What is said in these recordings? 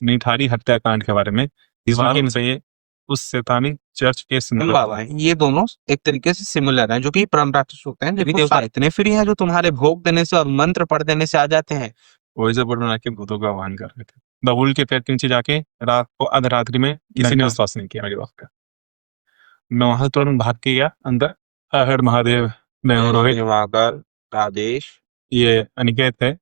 निठारी हत्याकांड के बारे में, इसमें से ये उस शैतानी चर्च के बाबा है, ये दोनों एक तरीके से सिमिलर हैं, जो कि परम राक्षस होते हैं। देवी देवता इतने फ्री हैं जो तुम्हारे भोग देने से और मंत्र पढ़ देने से आ जाते हैं। वैसे बना के भूतों का आह्वान कर रहे थे। बबूल के पेट के नीचे जाके रात को अर्धरात्रि में किसी ने विश्वास नहीं किया मेरी बात का। मैं वहां तुरंत भाग के गया अंदर। हर महादेव, मैं हूं रोहित, आदेश, ये अनिकेत है।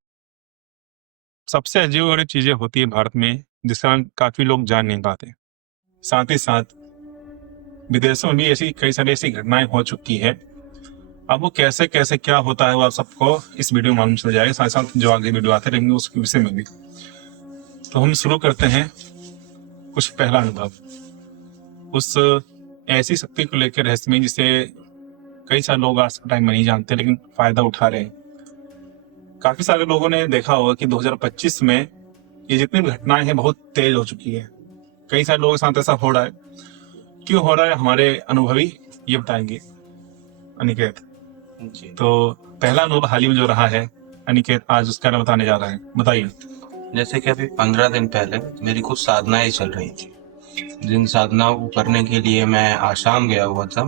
सबसे अजीब गरीब चीजें होती है भारत में जिसका काफी लोग जान नहीं पाते। साथ ही साथ विदेशों में भी ऐसी कई सारी ऐसी घटनाएं हो चुकी है। अब वो कैसे कैसे क्या होता है वो आप सबको इस वीडियो में मालूम चल जाएगा, साथ साथ जो आगे वीडियो आते रहेंगे उसके विषय में भी। तो हम शुरू करते हैं कुछ पहला अनुभव उस ऐसी शक्ति को लेकर रहस्यमय जिसे कई सारे लोग आज के टाइम में नहीं जानते लेकिन फायदा उठा रहे हैं। काफी सारे लोगों ने देखा होगा कि 2025 में ये जितनी भी घटनाएं हैं बहुत तेज हो चुकी है। कई सारे लोगों के साथ ऐसा हो रहा है। क्यों हो रहा है हमारे अनुभवी ये बताएंगे अनिकेत। तो पहला अनुभव हाल ही में जो रहा है अनिकेत आज उसका नाम बताने जा रहा है, बताइए। जैसे कि अभी 15 दिन पहले मेरी कुछ साधनाएं चल रही थी। जिन साधनाओं को करने के लिए मैं आसाम गया हुआ था।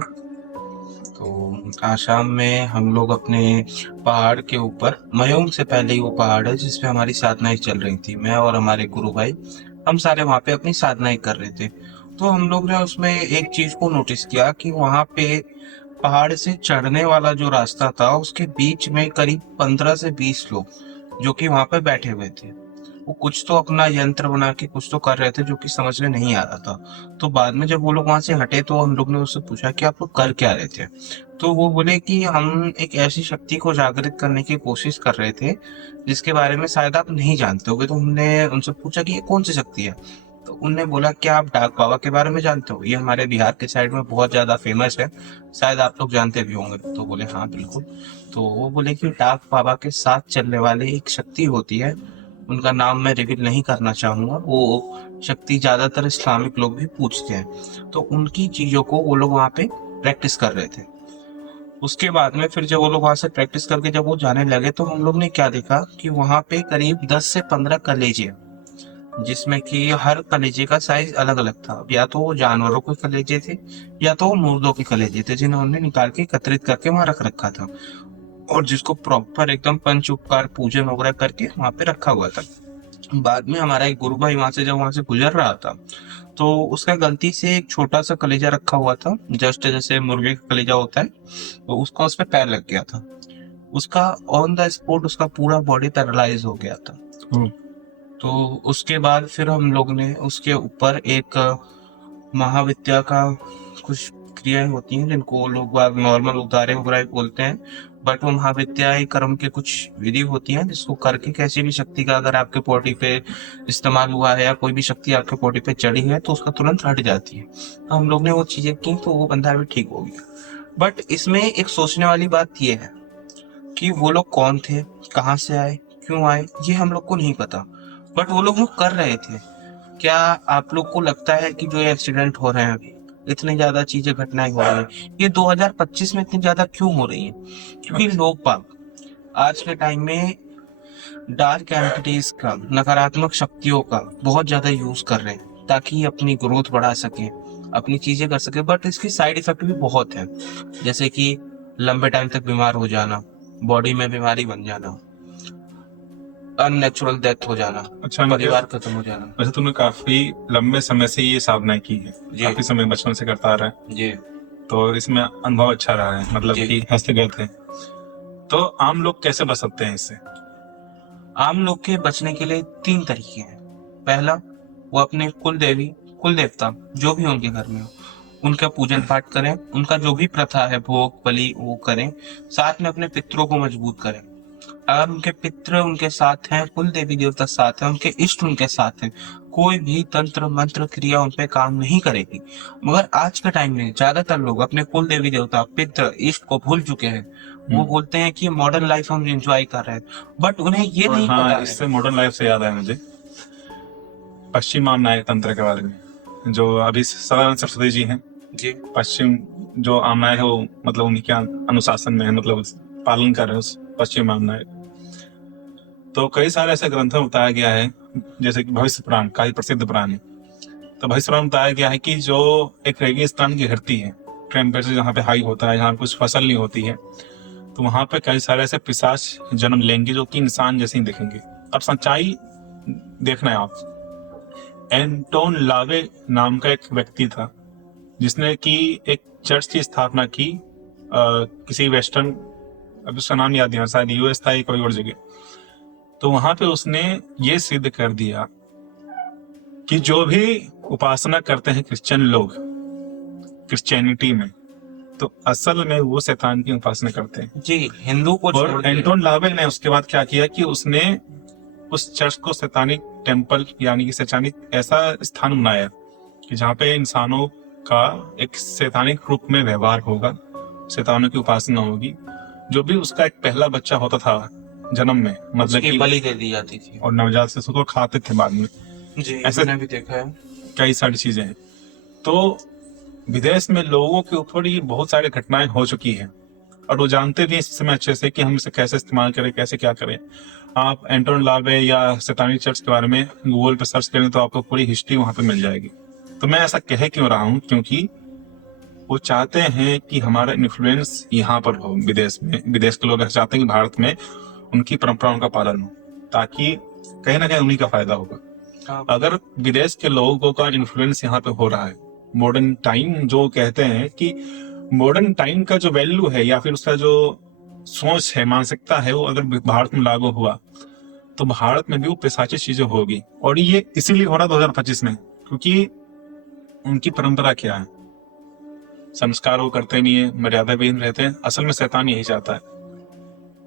तो आसाम में हम लोग अपने पहाड़ के ऊपर, मयूंग से पहले ही वो पहाड़ है जिसपे हमारी साधनाएं चल रही थी। मैं और हमारे गुरु भाई हम सारे वहाँ पे अपनी साधनाएं कर रहे थे। तो हम लोग ने उसमें एक चीज को नोटिस किया कि वहाँ पे पहाड़ से चढ़ने वाला जो रास्ता था उसके बीच में करीब 15 से 20 लोग जो कि वहाँ पे बैठे हुए थे। वो कुछ तो अपना यंत्र बना के कुछ तो कर रहे थे जो कि समझ में नहीं आ रहा था। तो बाद में जब वो लोग वहां से हटे तो हम लोग ने उससे पूछा कि आप लोग कर क्या रहे थे। तो वो बोले कि हम एक ऐसी शक्ति को जागृत करने की कोशिश कर रहे थे जिसके बारे में शायद आप नहीं जानते होगे। तो हमने उनसे पूछा कि ये कौन सी शक्ति है। तो उनने बोला कि आप डाक बाबा के बारे में जानते हो, ये हमारे बिहार के साइड में बहुत ज्यादा फेमस है, शायद आप लोग जानते भी होंगे। तो बोले हाँ बिल्कुल। तो वो बोले कि डाक बाबा के साथ चलने वाले एक शक्ति होती है, उनका नाम मैं रिवील नहीं करना चाहूंगा। वो शक्ति ज्यादातर इस्लामिक लोग भी पूछते हैं। तो उनकी चीजों को वो लोग वहाँ पे प्रैक्टिस कर रहे थे। उसके बाद में फिर जब वो लोग वहां से प्रैक्टिस करके जब वो जाने लगे तो हम लोग ने क्या देखा कि वहां पे करीब 10 से 15 कलेजे, जिसमें कि हर कलेजे का साइज अलग अलग था। या तो वो जानवरों के कलेजे थे या तो वो मुर्दों के कलेजे थे जिन्हें उन्होंने निकाल के एकत्रित करके वहां रख रखा था, और जिसको प्रॉपर एकदम पंच उपकार पूजन वगैरह करके वहां पे रखा हुआ था। बाद में हमारा एक गुरु भाई वहां से जब वहां से गुजर रहा था तो उसका गलती से एक छोटा सा कलेजा रखा हुआ था, जस्ट जैसे मुर्गे का कलेजा होता है, तो उसका उस पर पैर लग गया था। उसका ऑन द स्पॉट उसका पूरा बॉडी पैरालाइज हो गया था। तो उसके बाद फिर हम लोग ने उसके ऊपर एक महाविद्या का कुछ क्रियाएं होती हैं जिनको लोग नॉर्मल उतारे उगराए बोलते हैं, बट वो महाविद्या कर्म के कुछ विधि होती हैं जिसको करके किसी भी शक्ति का अगर आपके बॉडी पे इस्तेमाल हुआ है या कोई भी शक्ति आपके बॉडी पे चढ़ी है तो उसका तुरंत हट जाती है। तो हम लोग ने वो चीजें की तो वो बंदा भी ठीक हो गया। बट इसमें एक सोचने वाली बात ये है कि वो लोग कौन थे, कहाँ से आए, क्यों आए, ये हम लोग को नहीं पता, बट वो लोग कर रहे थे। क्या आप लोग को लगता है कि जो एक्सीडेंट हो रहे हैं अभी, इतनी ज्यादा चीजें घटनाएं हो रही हैं, ये 2025 में इतनी ज्यादा क्यों हो रही हैं? क्योंकि लोग बाग आज के टाइम में डार्क एंटिटीज का, नकारात्मक शक्तियों का बहुत ज्यादा यूज कर रहे हैं ताकि अपनी ग्रोथ बढ़ा सके, अपनी चीजें कर सके। बट इसकी साइड इफेक्ट भी बहुत है, जैसे कि लंबे टाइम तक बीमार हो जाना, बॉडी में बीमारी बन जाना, अननेचुरल डेथ हो जाना, अच्छा, परिवार खत्म हो जाना। वैसे तुमने काफी लंबे समय से ये साधना की है, काफी समय बचपन से करता आ रहा है जी। तो इसमें अनुभव अच्छा रहा है, मतलब कि हंसते गए थे। तो आम लोग कैसे बच सकते हैं इससे? आम लोग के बचने के लिए 3 तरीके हैं। पहला, वो अपने कुल देवी कुल देवता जो भी उनके घर में हो उनका पूजन पाठ करें, उनका जो भी प्रथा है भोग बलि वो करें, साथ में अपने पितरों को मजबूत करें। अगर उनके पितृ उनके साथ हैं, कुल देवी देवता साथ हैं, उनके इष्ट उनके साथ हैं, कोई भी तंत्र मंत्र क्रिया उन पे काम नहीं करेगी। मगर आज के टाइम में ज्यादातर लोग अपने कुल देवी देवता पितृ इष्ट को भूल चुके हैं। वो बोलते हैं कि मॉडर्न लाइफ हम एंजॉय कर रहे हैं, बट उन्हें ये नहीं पता है। इससे मॉडर्न लाइफ से याद आया मुझे पश्चिम न्याय तंत्र के बारे में, जो अभी सदानंद सरस्वती जी हैं जी। पश्चिम जो आमनाय है वो मतलब उन्हीं के अनुशासन में है, मतलब पालन कर रहे हैं उस पश्चिम आमनाय। तो कई सारे ऐसे ग्रंथों में बताया गया है, जैसे कि भविष्य पुराण का ही प्रसिद्ध पुराण है। तो भविष्य पुराण में बताया गया है कि जो एक रेगिस्तान की धरती है, टेम्परेचर जहाँ पे हाई होता है, जहाँ कुछ फसल नहीं होती है, तो वहां पे कई सारे ऐसे पिशाच जन्म लेंगे जो कि इंसान जैसे ही दिखेंगे। अब सच्चाई देखना है आप। एंटोन लावे नाम का एक व्यक्ति था जिसने कि एक चर्च की स्थापना की किसी वेस्टर्न, अब उसका नाम याद नहीं आ रहा, शायद यूएस था या कोई और जगह। तो वहां पे उसने ये सिद्ध कर दिया कि जो भी उपासना करते हैं क्रिश्चियन लोग क्रिश्चियनिटी में, तो असल में वो शैतान की उपासना करते हैं। जी, हिंदू को छोड़ और के। एंटोन लावे ने उसके बाद क्या किया कि उसने उस चर्च को शैतानिक टेम्पल यानी कि शैतानिक ऐसा स्थान बनाया कि जहाँ पे इंसानों का एक शैतानिक रूप में व्यवहार होगा, शैतानों की उपासना होगी। जो भी उसका एक पहला बच्चा होता था जन्म में, मतलब उसकी कि बलि दे दी जाती थी। और नवजात शिशु को खाते थे बाद में। जी, ऐसे मैंने भी देखा है। कई सारी चीजें हैं। तो विदेश में लोगों के ऊपर ये बहुत सारी घटनाएं हो चुकी हैं और वो जानते भी हैं इस समय अच्छे से कि हम इसे कैसे इस्तेमाल करें, कैसे क्या करें। आप एंटोन लावे या शैतानी चर्च के बारे में गूगल पे सर्च करें तो आपको पूरी हिस्ट्री वहां पे मिल जाएगी। तो मैं ऐसा कह क्यों रहा हूँ, क्योंकि वो चाहते हैं कि हमारा इन्फ्लुएंस यहाँ पर हो, विदेश में। विदेश के लोग ऐसा चाहते हैं कि भारत में उनकी परंपराओं का पालन हो, ताकि कहीं ना कहीं उन्हीं का फायदा होगा। अगर विदेश के लोगों का इन्फ्लुएंस यहाँ पे हो रहा है, मॉडर्न टाइम जो कहते हैं कि मॉडर्न टाइम का जो वैल्यू है या फिर उसका जो सोच है, मानसिकता है, वो अगर भारत में लागू हुआ तो भारत में भी वो पिशाची चीजें होगी। और ये इसीलिए हो रहा 2025 में, क्योंकि उनकी परंपरा क्या है, संस्कार वो करते नहीं है, मर्यादा विहीन रहते हैं। असल में शैतान यही चाहता है।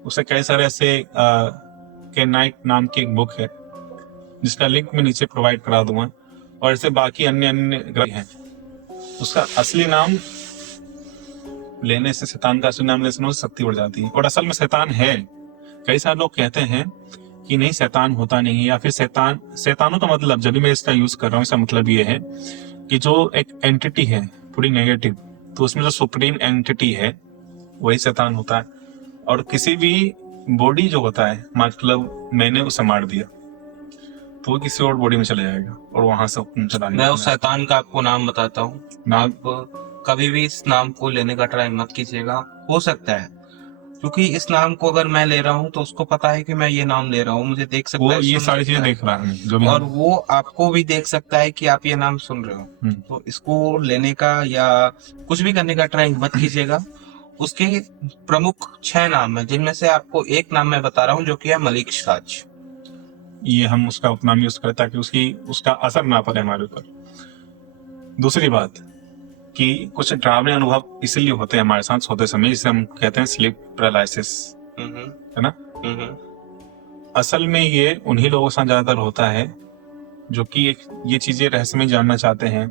उसे कई सारे ऐसे केनाइट नाम की एक बुक है जिसका लिंक मैं नीचे प्रोवाइड करा दूंगा, और ऐसे बाकी अन्य अन्य ग्रंथ हैं। उसका असली नाम लेने से, शैतान का असली नाम लेने से शक्ति बढ़ जाती है, और असल में शैतान है। कई सारे लोग कहते हैं कि नहीं शैतान होता नहीं है, या फिर शैतानों का मतलब, जब भी मैं इसका यूज कर रहा हूँ, इसका मतलब ये है कि जो एक एंटिटी है पूरी नेगेटिव, तो उसमें जो सुप्रीम एंटिटी है वही शैतान होता है। और किसी भी बॉडी जो होता है, मतलब मैंने उसे मार दिया तो वो किसी और बॉडी में चले जाएगा और वहां से चला मैं उस शैतान का आपको नाम बताता हूँ। नाम आप कभी भी इस नाम को लेने का ट्राई मत कीजिएगा। हो सकता है, क्योंकि इस नाम को अगर मैं ले रहा हूँ तो उसको पता है कि मैं ये नाम ले रहा हूँ, मुझे देख सकता वो है, ये सुन सारी सकता चीजें है, देख रहा है जो भी और वो आपको भी देख सकता है कि आप ये नाम सुन रहे हो। तो इसको लेने का या कुछ भी करने का ट्राई मत कीजिएगा। उसके प्रमुख 6 नाम है, जिनमें से आपको एक नाम मैं बता रहा हूँ जो कि है मलिक साज। ये हम उसका उतना यूज करें ताकि उसका असर ना पड़े हमारे ऊपर। दूसरी बात कि कुछ डरावने अनुभव इसलिए होते हैं हमारे साथ सोते समय, जिसे हम कहते हैं स्लीप पैरालिसिस, है ना। असल में ये उन्हीं लोगों के साथ ज्यादातर होता है जो कि ये चीजें रहस्यमय जानना चाहते हैं,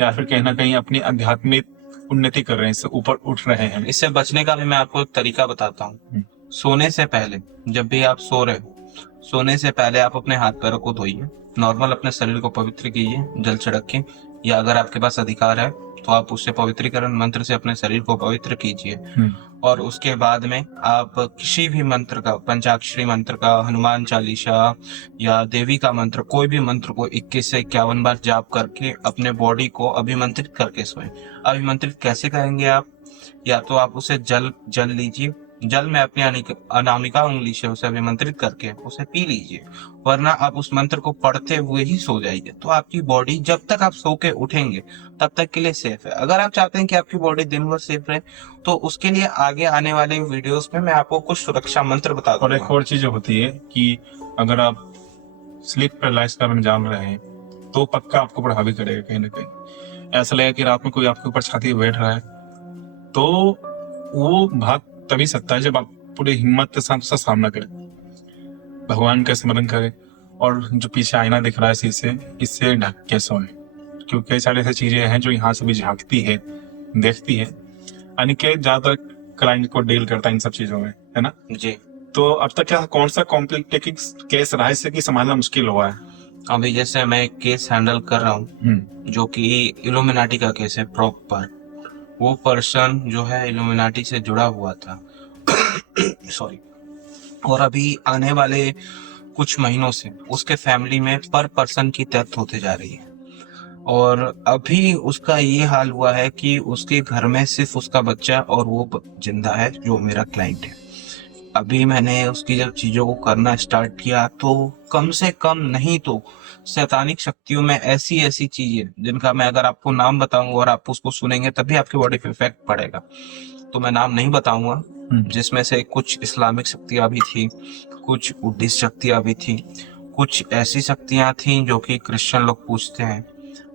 या फिर कहीं ना कहीं अपनी आध्यात्मिक उन्नति कर रहे हैं, इससे ऊपर उठ रहे हैं। इससे बचने का भी मैं आपको एक तरीका बताता हूँ। सोने से पहले, जब भी आप सो रहे हो, सोने से पहले आप अपने हाथ पैरों को धोइए, नॉर्मल अपने शरीर को पवित्र कीजिए जल छिड़क के, या अगर आपके पास अधिकार है तो आप उससे पवित्रीकरण मंत्र से अपने शरीर को पवित्र कीजिए। और उसके बाद में आप किसी भी मंत्र का, पंचाक्षरी मंत्र का, हनुमान चालीसा या देवी का मंत्र, कोई भी मंत्र को 21 से 51 बार जाप करके अपने बॉडी को अभिमंत्रित करके सोए। अभिमंत्रित कैसे करेंगे आप? या तो आप उसे जल लीजिए, जल में अपनी अनामिका उंगली से उसे अभिमंत्रित करके उसे पी लीजिए, वरना आप उस मंत्र को पढ़ते हुए ही सो जाइए। तो आपकी बॉडी जब तक आप सो के उठेंगे तब तक के लिए सेफ है। अगर आप चाहते हैं कि आपकी बॉडी दिन भर सेफ रहे तो उसके लिए आगे आने वाले वीडियोस में मैं आपको कुछ सुरक्षा मंत्र बता दूंगा। और एक और चीज होती है कि अगर आप स्लीप पैरालाइसिस का जान रहे हैं तो पक्का आपको प्रभावित करेगा। कहीं ना कहीं ऐसा लगेगा कि रात में कोई आपके ऊपर छाती पे बैठ रहा है, तो वो भाग तभी सकता है जब आप पूरी हिम्मत के साथ उसका सामना करें, भगवान का स्मरण करें, और जो पीछे आईना दिख रहा है शीशे, इससे ढक के सोए। क्योंकि कई सारी ऐसी चीजें हैं जो यहाँ से भी झांकती है, देखती है। अनिकेत ज्यादातर क्लाइंट को डील करता है इन सब चीजों में, है ना जी। तो अब तक क्या कौन सा कॉम्प्लिकेटेड केस रहा है कि संभालना मुश्किल हुआ है? अभी जैसे मैं एक केस हैंडल कर रहा हूँ जो कि इल्यूमिनाटी का केस है प्रॉपर। वो पर्सन जो है इल्यूमिनाटी से जुड़ा हुआ था सॉरी। और अभी आने वाले कुछ महीनों से उसके फैमिली में पर पर्सन की डेथ होते जा रही है। और अभी उसका ये हाल हुआ है कि उसके घर में सिर्फ उसका बच्चा और वो जिंदा है, जो मेरा क्लाइंट है। अभी मैंने उसकी जब चीजों को करना स्टार्ट किया तो कम से कम नहीं तो शैतानिक शक्तियों में ऐसी ऐसी चीजें जिनका मैं अगर आपको नाम बताऊंगा और आप उसको सुनेंगे तभी आपकी बॉडी पे इफेक्ट पड़ेगा, तो मैं नाम नहीं बताऊंगा। जिसमें से कुछ इस्लामिक शक्तियां भी थी, कुछ बुद्धिस्ट शक्तियां भी थी, कुछ ऐसी शक्तियां थी जो कि क्रिश्चियन लोग पूजते हैं।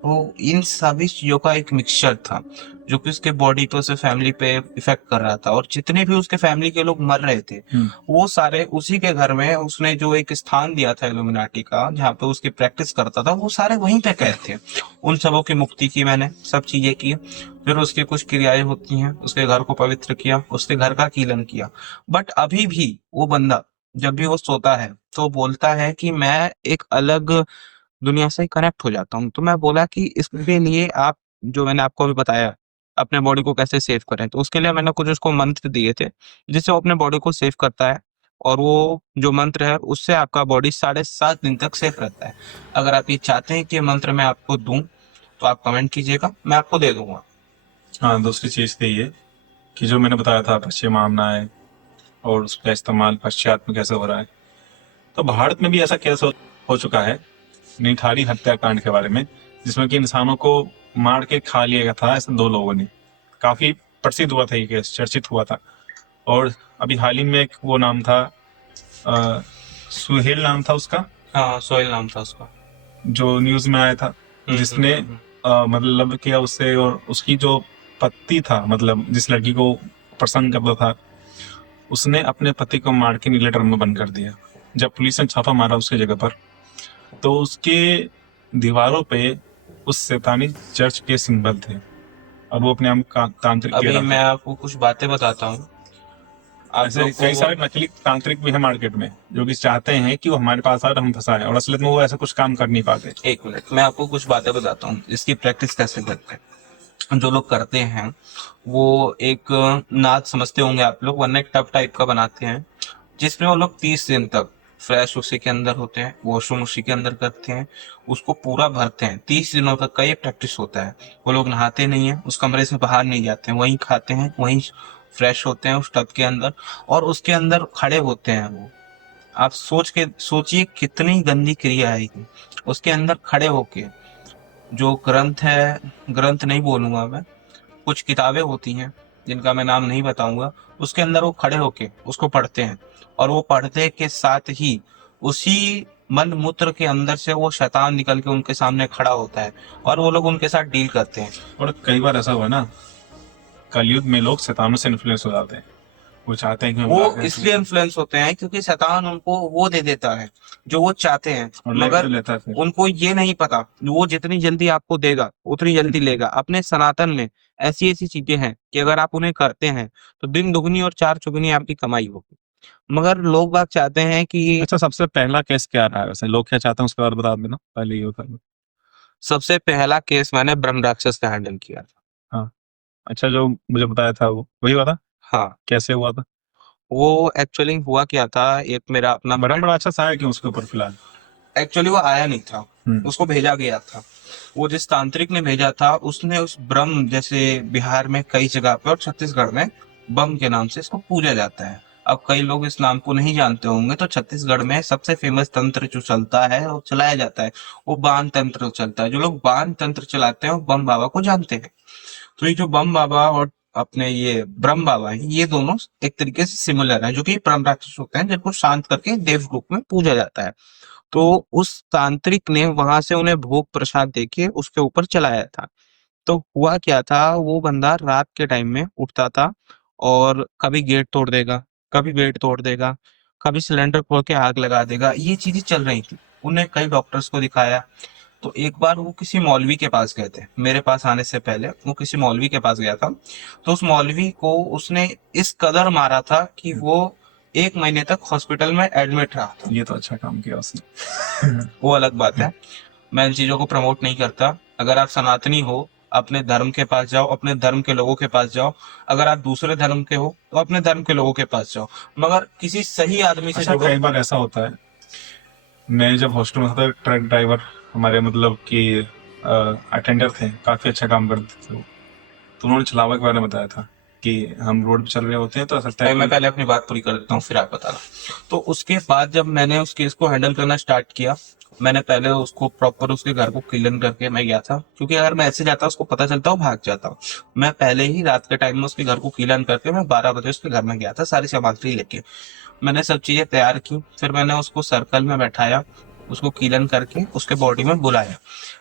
तो इन सभी चीजों का एक मिक्सचर था जो कि उसके बॉडी पे, उसके फैमिली पे इफेक्ट कर रहा था। और जितने भी उसके फैमिली के लोग मर रहे थे वो सारे उसी के घर में, उसने जो एक स्थान दिया था इल्यूमिनाटी का जहाँ पे उसकी प्रैक्टिस करता था, वो सारे वहीं पे कैद थे। उन सबों की मुक्ति की मैंने, सब चीजें की। फिर उसकी कुछ क्रियाएं होती हैं, उसके घर को पवित्र किया, उसके घर का कीलन किया। बट अभी भी वो बंदा जब भी वो सोता है तो बोलता है कि मैं एक अलग दुनिया से कनेक्ट हो जाता हूँ। तो मैं बोला कि इसके लिए आप, जो मैंने आपको अभी बताया अपने बॉडी को कैसे सेव करें, तो उसके लिए मैंने कुछ उसको मंत्र दिए थे जिससे वो अपने बॉडी को सेव करता है। और वो जो मंत्र है उससे आपका बॉडी 7.5 दिन तक सेफ रहता है। अगर आप ये चाहते हैं कि ये मंत्र मैं आपको दूं तो आप कमेंट कीजिएगा, मैं आपको दे दूंगा। हाँ, दूसरी चीज थी ये कि जो मैंने बताया था पश्चिम आमनाएं और उसका इस्तेमाल पश्चात में कैसे हो रहा है, तो भारत में भी ऐसा केस हो चुका है निठारी हत्याकांड के बारे में, जिसमें कि इंसानों को मार के खा लिया गया था ऐसे 2 लोगों ने। काफी प्रसिद्ध हुआ था ये केस, चर्चित हुआ था। और अभी हाल ही में एक वो नाम था, सुहेल नाम था उसका, हाँ, सोहेल नाम था उसका, जो न्यूज में आया था, जिसने मतलब किया उससे। और उसकी जो पति था, मतलब जिस लड़की को पसंद करता था, उसने अपने पति को मार के नीले ड्रम में बंद कर दिया। जब पुलिस ने छापा मारा उसकी जगह पर, तो उसके दीवारों पे उस शैतानी चर्च के सिंबल थे और वो अपने आप तांत्रिक कह अभी रहा मैं था। आपको कुछ बातें बताता हूँ। आप ऐसे लोग कई को सारे नकली तांत्रिक भी है मार्केट में जो कि चाहते हैं कि वो हमारे पास आए और हम फंसाएं, और असलियत में वो ऐसा कुछ काम कर नहीं पाते। एक मिनट, मैं आपको कुछ बातें बताता हूँ इसकी प्रैक्टिस कैसे करते हैं। जो लोग करते हैं वो एक नाद समझते होंगे आप लोग, वरना एक टब टाइप का बनाते हैं जिसमें वो लोग 30 दिन तक फ्रेश उसी के अंदर होते हैं, वॉशरूम उसी के अंदर करते हैं, उसको पूरा भरते हैं। 30 दिनों तक का ये प्रैक्टिस होता है। वो लोग नहाते नहीं है, उस कमरे से बाहर नहीं जाते हैं, वहीं खाते हैं, वहीं फ्रेश होते हैं उस टब के अंदर, और उसके अंदर खड़े होते हैं वो। आप सोचिए कितनी गंदी क्रिया है ये। उसके अंदर खड़े होके जो ग्रंथ है, ग्रंथ नहीं बोलूंगा मैं, कुछ किताबें होती हैं जिनका मैं नाम नहीं बताऊंगा, उसके अंदर वो खड़े होके उसको पढ़ते हैं। और वो पढ़ते के साथ ही उसी मन मूत्र के अंदर से वो शैतान निकल के उनके सामने खड़ा होता है और वो लोग उनके साथ डील करते हैं। और कई बार ऐसा हुआ ना, कलयुग में लोग शैतानों से इन्फ्लुएंस हो जाते हैं। वो चाहते हैं कि हम वो लाखें इसलिए इन्फ्लुएंस होते हैं क्योंकि शैतान उनको वो दे देता है जो वो चाहते हैं, और ले मगर लेता है फिर। उनको ये नहीं पता वो जितनी जल्दी आपको देगा उतनी जल्दी लेगा। अपने सनातन में ऐसी ऐसी चीजें हैं कि अगर आप उन्हें करते हैं तो दिन दुगनी और चार चुगनी आपकी कमाई होगी। मगर लोग बाग चाहते हैं कि अच्छा, सबसे पहला केस क्या रहा है वैसे? लोग क्या चाहते हैं उसके बाद बता देना, पहले ये होता है। सबसे पहला केस मैंने ब्रह्म राक्षस का हैंडल किया था। हाँ, अच्छा, जो मुझे बताया था वो वही हुआ था? हाँ, कैसे हुआ था? वो एक्चुअली हुआ क्या था, एक मेरा अपना बड़ा अच्छा सा है कि उसके ऊपर फिलहाल। एक्चुअली वो आया नहीं था, उसको भेजा गया था। वो जिस तांत्रिक ने भेजा था उसने उस ब्रह्म, जैसे बिहार में कई जगह पे और छत्तीसगढ़ में बम के नाम से इसको पूजा जाता है। अब कई लोग इस नाम को नहीं जानते होंगे, तो छत्तीसगढ़ में सबसे फेमस तंत्र जो चलता है और चलाया जाता है वो बाण तंत्र चलता है। जो लोग बाण तंत्र चलाते हैं वो बम बाबा को जानते हैं। तो ये जो बम बाबा और अपने ये ब्रह्म बाबा है, ये दोनों एक तरीके से सिमिलर हैं, जो कि ब्रह्म राक्षस होते हैं जिनको शांत करके देव रूप में पूजा जाता है। तो उस तांत्रिक ने वहां से उन्हें भोग प्रसाद देके उसके ऊपर चलाया था। तो हुआ क्या था, वो बंदा रात के टाइम में उठता था और कभी गेट तोड़ देगा, कभी गेट तोड़ देगा, कभी सिलेंडर खोल के आग लगा देगा। ये चीजें चल रही थी। उन्हें कई डॉक्टर्स को दिखाया। तो एक बार वो किसी मौलवी के पास गए थे, मेरे पास आने से पहले वो किसी मौलवी के पास गया था। तो उस मौलवी को उसने इस कदर मारा था कि वो 1 महीने तक हॉस्पिटल में एडमिट रहा था। ये तो अच्छा काम किया उसने। वो अलग बात है, मैं इन चीजों को प्रमोट नहीं करता। अगर आप सनातनी हो, अपने धर्म के पास जाओ, अपने धर्म के लोगों के पास जाओ। अगर आप दूसरे धर्म के हो तो अपने धर्म के लोगों के पास जाओ, मगर किसी सही आदमी से अच्छा, जुड़ो। कई बार ऐसा होता है मैं जब हॉस्टल में था तो ट्रक ड्राइवर हमारे मतलब कि अटेंडर थे, काफ़ी अच्छा काम करते थे वो। तो उन्होंने छलावा के बारे में बताया था कि हम रोड पे चल रहे होते हैं तो ऐसा लगता है मैं कोई। पहले अपनी बात पूरी कर देता हूँ फिर आप बताना। तो उसके बाद जब मैंने उस केस को हैंडल करना स्टार्ट किया, मैंने पहले उसको प्रॉपर उसके घर को क्लीन करके मैं गया था, क्योंकि अगर मैं ऐसे जाता उसको पता चलता वो भाग जाता। मैं पहले ही रात के टाइम में उसके घर को क्लीन करके मैं 12 बजे उसके घर में गया था सारी सामग्री लेके। मैंने सब चीजें तैयार की, फिर मैंने उसको सर्कल में बैठाया, उसको क्लीन करके उसके बॉडी में बुलाया।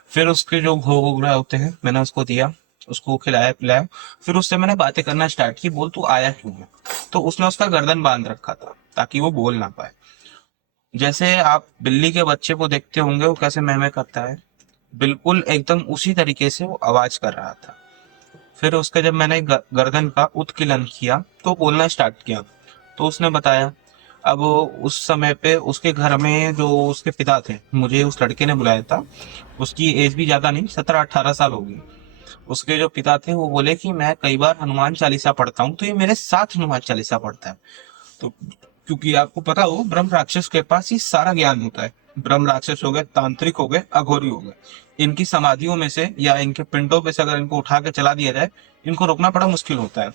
फिर उसके जो भोग वगैरह होते हैं मैंने उसको दिया, उसको खिलाया पिलाया। फिर उससे मैंने बातें करना स्टार्ट की, बोल तू आया क्यों है। तो उसने उसका गर्दन बांध रखा था ताकि वो बोल ना पाए। जैसे आप बिल्ली के बच्चे को देखते होंगे वो कैसे महमे करता है, बिल्कुल एकदम उसी तरीके से वो आवाज कर रहा था। फिर उसका जब मैंने गर्दन का उत्कीलन किया तो बोलना स्टार्ट किया। तो उसने बताया। अब उस समय पे उसके घर में जो उसके पिता थे, मुझे उस लड़के ने बुलाया था, उसकी एज भी ज्यादा नहीं, 17-18 साल होगी। उसके जो पिता थे वो बोले कि मैं कई बार हनुमान चालीसा पढ़ता हूँ तो ये मेरे साथ हनुमान चालीसा पढ़ता है। तो क्योंकि आपको पता हो ब्रह्म राक्षस के पास ये सारा ज्ञान होता है। ब्रह्म राक्षस हो गए, तांत्रिक हो गए, अघोरी हो गए। इनकी समाधियों में से या इनके पिंडों पे से अगर इनको उठा के चला दिया जाए, इनको रोकना बड़ा मुश्किल होता है।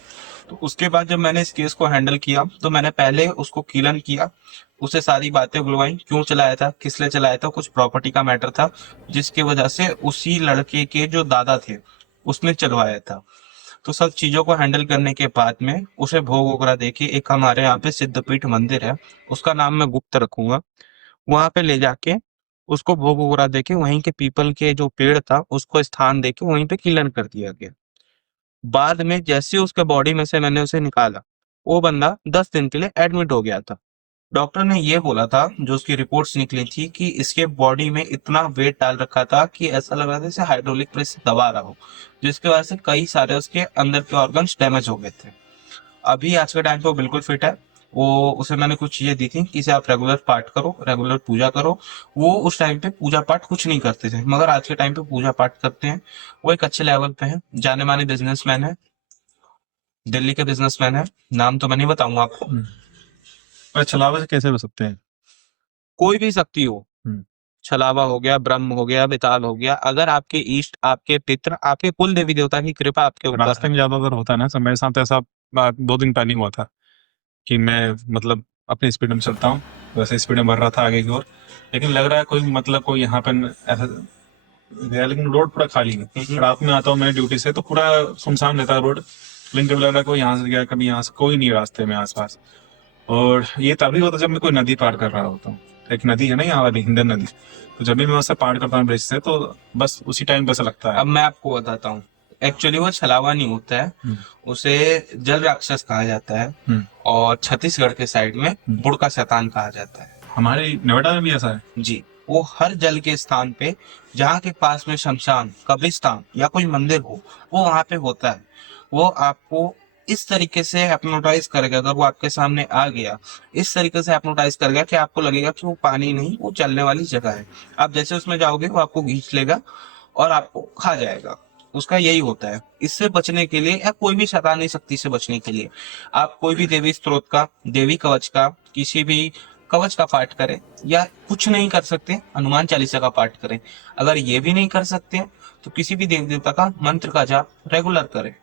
तो उसके बाद जब मैंने इस केस को हैंडल किया तो मैंने पहले उसको कीलन किया, उसे सारी बातें बुलवाई, क्यों चलाया था, किस लिए चलाया था, कुछ प्रॉपर्टी का मैटर था जिसकी वजह से उसी लड़के के जो दादा थे उसने चलवाया था। तो सब चीजों को हैंडल करने के बाद में उसे भोग वगैरह देके, एक हमारे यहाँ पे सिद्धपीठ मंदिर है, उसका नाम मैं गुप्त रखूंगा, वहां पे ले जाके उसको भोग वगैरह देके वहीं के पीपल के जो पेड़ था उसको स्थान देके वहीं पे क्लीन कर दिया गया। बाद में जैसे ही उसके बॉडी में से मैंने उसे निकाला, वो बंदा 10 दिन के लिए एडमिट हो गया था। डॉक्टर ने ये बोला था, जो उसकी रिपोर्ट्स निकली थी, कि इसके बॉडी में इतना वेट डाल रखा था कि ऐसा लग रहा था जैसे हाइड्रोलिक प्रेस से दबा रहा हो, जिसकी वजह से कई सारे उसके अंदर के ऑर्गन्स डैमेज हो गए थे। अभी आज के टाइम पे वो बिल्कुल फिट है। वो उसे मैंने कुछ चीजें दी थी कि इसे आप रेगुलर पाठ करो, रेगुलर पूजा करो। वो उस टाइम पे पूजा पाठ कुछ नहीं करते थे, मगर आज के टाइम पे पूजा पाठ करते हैं। वो एक अच्छे लेवल पे है, जाने माने बिजनेसमैन है, दिल्ली के बिजनेसमैन है। नाम तो मैं नहीं बताऊंगा आपको। और छलावे से कैसे बच सकते हैं? कोई भी शक्ति हो, हम्म। छलावा हो गया, ब्रह्म हो गया, बेताल हो गया, अगर आपके इष्ट, आपके पितृ, आपके कुल देवी देवता की कृपा आपके ऊपर रास्ते है। में ज्यादातर होता है ना, मेरे साथ ऐसा 2 दिन पहले ही हुआ था कि मैं मतलब अपनी स्पीड में चलता हूँ, वैसे स्पीड में बढ़ रहा था आगे की ओर, लेकिन लग रहा है कोई मतलब कोई यहाँ पे ऐसा गया, लेकिन रोड पूरा खाली है। रात में आता हूँ मैं ड्यूटी से तो पूरा सुनसान रहता है रोड, लेकिन कभी लग रहा है कोई यहाँ से गया, कभी यहाँ से, कोई नहीं रास्ते में आसपास। और ये तभी होता है जब मैं कोई नदी पार कर रहा होता हूँ। एक नदी है ना यहाँ वाली, हिंदन नदी, तो जब भी मैं उससे पार करता हूँ ब्रिज से, तो बस उसी टाइम बस लगता है। अब मैं आपको बताता हूँ, एक्चुअली वो छलावा नहीं होता है, उसे जल राक्षस कहा जाता है, और छत्तीसगढ़ के साइड में बुड़का शैतान कहा जाता है। हमारे नोएडा में भी ऐसा है जी। वो हर जल के स्थान पे, जहाँ के पास में शमशान, कब्रिस्तान या कोई मंदिर हो, वो वहां पे होता है। वो आपको इस तरीके से हिप्नोटाइज करेगा, अगर वो आपके सामने आ गया, इस तरीके से हिप्नोटाइज करेगा कि आपको लगेगा कि वो पानी नहीं, वो चलने वाली जगह है। आप जैसे उसमें जाओगे वो आपको खींच लेगा और आपको खा जाएगा। उसका यही होता है। इससे बचने के लिए, या कोई भी शैतानी शक्ति से बचने के लिए, आप कोई भी देवी स्त्रोत का, देवी कवच का, किसी भी कवच का पाठ करें, या कुछ नहीं कर सकते हनुमान चालीसा का पाठ करें। अगर ये भी नहीं कर सकते तो किसी भी देवी देवता का मंत्र का जाप रेगुलर करें।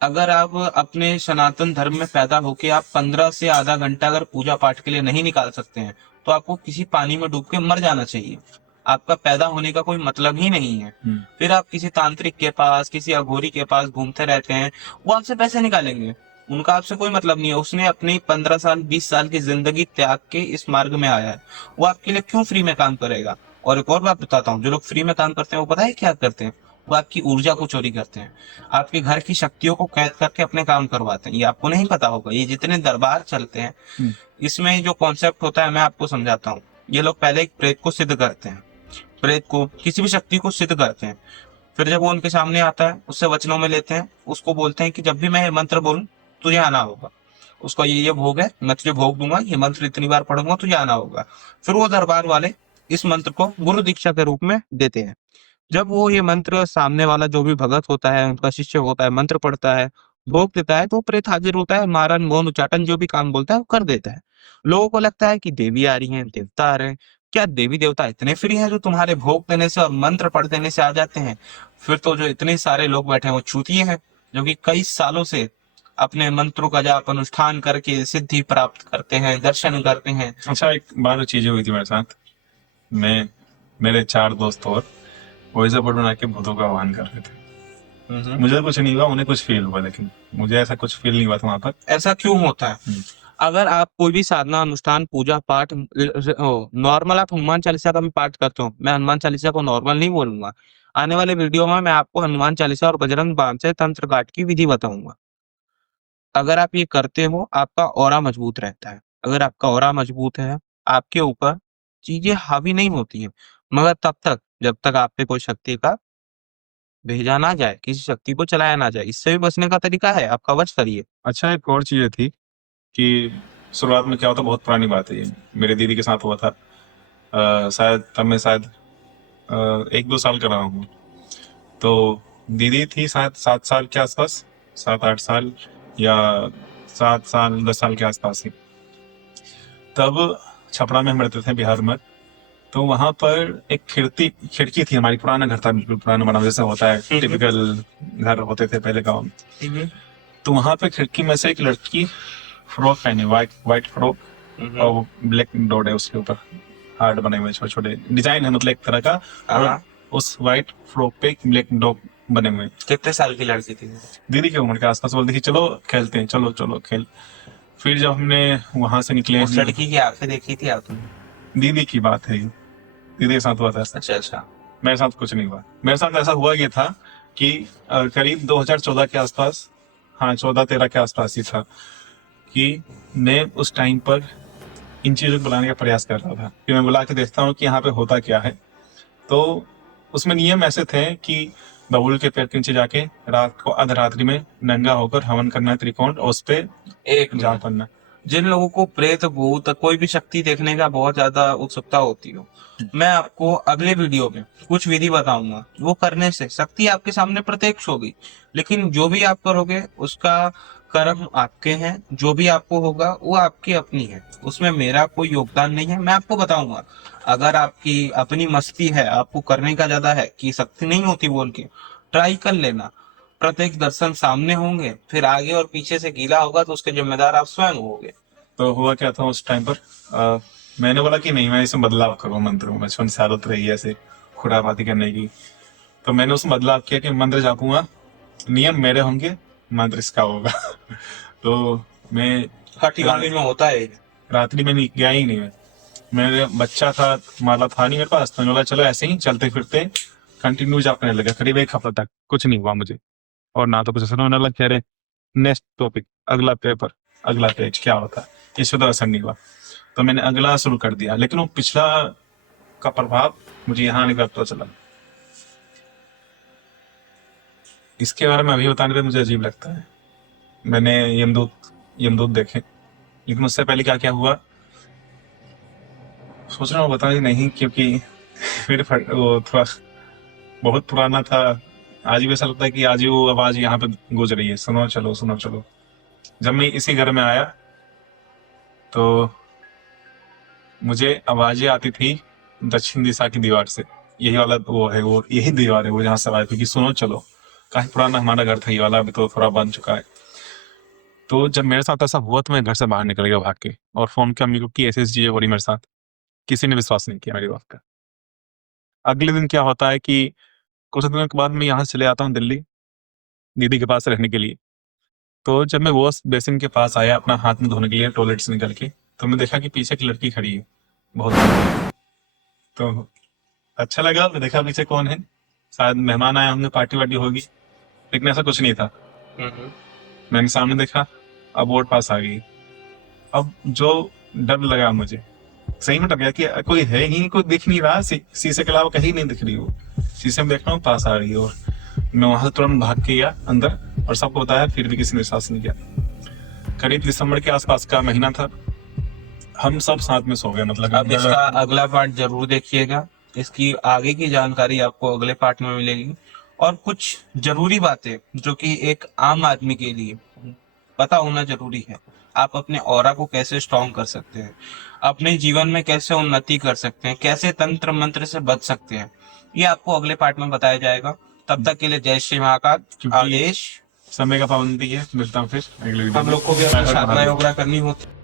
अगर आप अपने सनातन धर्म में पैदा होके आप 15 से आधा घंटा अगर पूजा पाठ के लिए नहीं निकाल सकते हैं, तो आपको किसी पानी में डूब के मर जाना चाहिए। आपका पैदा होने का कोई मतलब ही नहीं है। फिर आप किसी तांत्रिक के पास, किसी अघोरी के पास घूमते रहते हैं, वो आपसे पैसे निकालेंगे। उनका आपसे कोई मतलब नहीं है। उसने अपनी 15 साल 20 साल की जिंदगी त्याग के इस मार्ग में आया है, वो आपके लिए क्यों फ्री में काम करेगा। और एक और बात बताता हूँ, जो लोग फ्री में काम करते हैं वो पता है क्या करते हैं, वो आपकी ऊर्जा को चोरी करते हैं, आपके घर की शक्तियों को कैद करके अपने काम करवाते हैं। ये आपको नहीं पता होगा। ये जितने दरबार चलते हैं, इसमें जो कॉन्सेप्ट होता है मैं आपको समझाता हूँ। ये लोग पहले एक प्रेत को सिद्ध करते हैं, प्रेत को, किसी भी शक्ति को सिद्ध करते हैं। फिर जब वो उनके सामने आता है, उससे वचनों में लेते हैं, उसको बोलते हैं कि जब भी मैं ये मंत्र बोलूं तुझे आना होगा। उसका ये भोग है, मैं तुझे भोग दूंगा, ये मंत्र इतनी बार पढ़ूंगा, तुझे आना होगा। फिर वो दरबार वाले इस मंत्र को गुरु दीक्षा के रूप में देते हैं। जब वो ये मंत्र, सामने वाला जो भी भगत होता है, उनका शिष्य होता है, मंत्र पढ़ता है, भोग देता है, तो प्रेत हाजिर होता है, मारन मौन उच्चाटन जो भी काम बोलता है वो कर देता है। लोगों को लगता है कि देवी आ रही है, देवता आ रहे हैं। क्या देवी देवता इतने फ्री हैं जो तुम्हारे भोग देने से और मंत्र पढ़ देने से आ जाते हैं? फिर तो जो इतने सारे लोग बैठे हैं वो चूतिए हैं, जो कि कई सालों से अपने मंत्रों का जाप अनुष्ठान करके सिद्धि प्राप्त करते हैं, दर्शन करते हैं। अच्छा, एक बार चीजें हुई थी मेरे साथ। मैं, मेरे 4 दोस्त और वॉइस बोर्ड बना के भूतों का आह्वान कर रहे थे। मुझे तो कुछ नहीं हुआ, उन्हें कुछ फील हुआ, लेकिन मुझे ऐसा कुछ फील नहीं हुआ था वहां पर। ऐसा क्यों होता है? अगर आप कोई भी साधना अनुष्ठान पूजा पाठ नॉर्मल, आप हनुमान चालीसा का भी पाठ करते हो, मैं हनुमान चालीसा को नॉर्मल नहीं बोलूंगा। आने वाले वीडियो में मैं आपको हनुमान चालीसा और बजरंग बाण से तंत्र पाठ की विधि बताऊंगा। अगर आप ये करते हो, आपका ऑरा मजबूत रहता है। अगर आपका ऑरा मजबूत है, आपके ऊपर चीजें हावी नहीं होती है, मगर तब तक जब तक आप पे कोई शक्ति का भेजा ना जाए, किसी शक्ति को चलाया ना जाए। इससे भी बचने का तरीका है, आप कवच करिए। अच्छा, एक और चीजें थी कि शुरुआत में क्या होता, बहुत पुरानी बात है ये, मेरे दीदी के साथ हुआ था। शायद तब मैं शायद 1-2 साल का रहा हूँ। तो दीदी थी शायद 7 साल के आसपास, 7-8 साल, या 7 साल 10 साल के आसपास ही। तब छपरा में हम रहते थे, बिहार में। तो वहां पर एक खिड़की थी, हमारी पुराना घर था, बिल्कुल पुराना बना जैसा होता है, टिपिकल घर होते थे पहले गाँव में। तो वहां पे खिड़की में से एक लड़की फ्रॉक पहने, व्हाइट फ्रॉक, और ब्लैक डॉट है उसके ऊपर, हार्ट बने हुए छोटे छोटे डिजाइन है, मतलब एक तरह का। और उस व्हाइट फ्रॉक पे एक ब्लैक डॉट बने हुए। कितने साल की लड़की थी? दीदी की उम्र के आसपास। बोलती थी चलो खेलते हैं, चलो चलो खेल। फिर जब हमने वहां से निकले, उस लड़की की आंखें देखी थी आपने? दीदी की बात है, दीदी के साथ हुआ था ऐसा। अच्छा। मेरे साथ कुछ नहीं हुआ। मेरे साथ ऐसा हुआ ये था कि करीब 2014 के आसपास, हाँ 14-13 के आसपास ही था, कि मैं उस टाइम पर इन चीजों को बुलाने का प्रयास कर रहा था कि मैं बुला के देखता हूँ कि यहाँ पे होता क्या है। तो उसमें नियम ऐसे थे कि बबूल के पेड़ के नीचे जाके रात को अर्धरात्रि में नंगा होकर हवन करना है त्रिकोण, और उस पे एक जाप करना। जिन लोगों को प्रेत भूत कोई भी शक्ति देखने का बहुत ज्यादा उत्सुकता होती हो, मैं आपको अगले वीडियो में कुछ विधि बताऊंगा। वो करने से शक्ति आपके सामने प्रत्यक्ष होगी, लेकिन जो भी आप करोगे उसका कर्म आपके हैं। जो भी आपको होगा वो आपकी अपनी है, उसमें मेरा कोई योगदान नहीं है। मैं आपको बताऊंगा, अगर आपकी अपनी मस्ती है, आपको करने का ज्यादा है कि शक्ति नहीं होती बोल के, ट्राई कर लेना। प्रत्येक दर्शन सामने होंगे, फिर आगे और पीछे से गीला होगा तो उसके जिम्मेदार आप स्वयं होगे। तो हुआ क्या था उस टाइम पर, मैंने बोला कि नहीं, मैं इसमें बदलाव करूँ मंत्र में, बचपन से आदत रही है ऐसे खुरापाती करने की। तो मैंने उसमें बदलाव किया कि मंत्र जापूंगा, नियम मेरे होंगे, मंत्र इसका होगा। तो मैं खटीवाली में होता है। रात्रि में नहीं गया ही नहीं मैं। मेरे बच्चा था, माला था नहीं मेरे पास, तो मैंने बोला चलो ऐसे ही चलते फिरते कंटिन्यू जाप करने लगा। करीब 1 हफ्ता तक कुछ नहीं हुआ मुझे, और ना तो कुछ असर होने लगा। कह रहे नेक्स्ट टॉपिक, अगला पेपर, अगला पेज क्या होता है, इस पर तो असर नहीं हुआ। तो मैंने अगला शुरू कर दिया, लेकिन वो पिछला का प्रभाव मुझे यहाँ नहीं पता चला। इसके बारे में अभी बताने पे मुझे अजीब लगता है। मैंने यमदूत देखे, लेकिन उससे पहले क्या क्या हुआ सोच रहा हूँ बता ही नहीं, क्योंकि मेरे वो थोड़ा बहुत पुराना था। आज भी ऐसा लगता है कि आज ही वो आवाज यहाँ पे गूंज रही है, सुनो चलो सुनो चलो। जब मैं इसी घर में आया तो मुझे आवाजें आती थी दक्षिण दिशा की दीवार से। यही वाला वो है, वो यही दीवार है वो जहाँ से आवाज थी कि सुनो चलो। काफी पुराना हमारा घर था ये वाला, अभी तो थोड़ा बन चुका है। तो जब मेरे साथ ऐसा हुआ तो मैं घर से बाहर निकल गया भाग के, और फोन किया अम्मी को कि ऐसी चीजें हो रही मेरे साथ। किसी ने विश्वास नहीं किया मेरी बात का। अगले दिन क्या होता है कि कुछ दिनों के बाद मैं यहाँ से चले आता हूँ दिल्ली, दीदी के पास रहने के लिए। तो जब मैं वॉश बेसिन के पास आया अपना हाथ मुंह धोने के लिए टॉयलेट से निकल के, तो मैं देखा कि पीछे एक लड़की खड़ी है बहुत। तो अच्छा लगा, मैं देखा पीछे कौन है, शायद मेहमान आए होंगे, पार्टी वार्टी होगी, लेकिन ऐसा कुछ नहीं था। मैंने सामने देखा, अब वोट पास आ गई। अब जो डर लगा मुझे, सही में डर गया कि कोई है ही नहीं, कोई दिख नहीं रहा, शीशे के अलावा कहीं नहीं दिख रही वो। शीशे में देख रहा हूँ पास आ रही है, और मैं वहां से तुरंत भाग के गया अंदर और सबको बताया, फिर भी किसी ने विश्वास नहीं किया। करीब दिसंबर के आसपास का महीना था, हम सब साथ में सो गए। मतलब अब इसका अगला पार्ट जरूर देखिएगा, इसकी आगे की जानकारी आपको अगले पार्ट में मिलेगी। और कुछ जरूरी बातें जो कि एक आम आदमी के लिए पता होना जरूरी है। आप अपने ऑरा को कैसे स्ट्रॉन्ग कर सकते हैं। अपने जीवन में कैसे उन्नति कर सकते हैं, कैसे तंत्र मंत्र से बच सकते हैं, ये आपको अगले पार्ट में बताया जाएगा। तब तक के लिए जय श्री महाकाल। क्योंकि आदेश। समय का पाबंदी है, मिलता हूँ फिर अगले वीडियो हम में। लोग को भी अपनी हर हर साधना महादेव। वगैरह करनी होती है।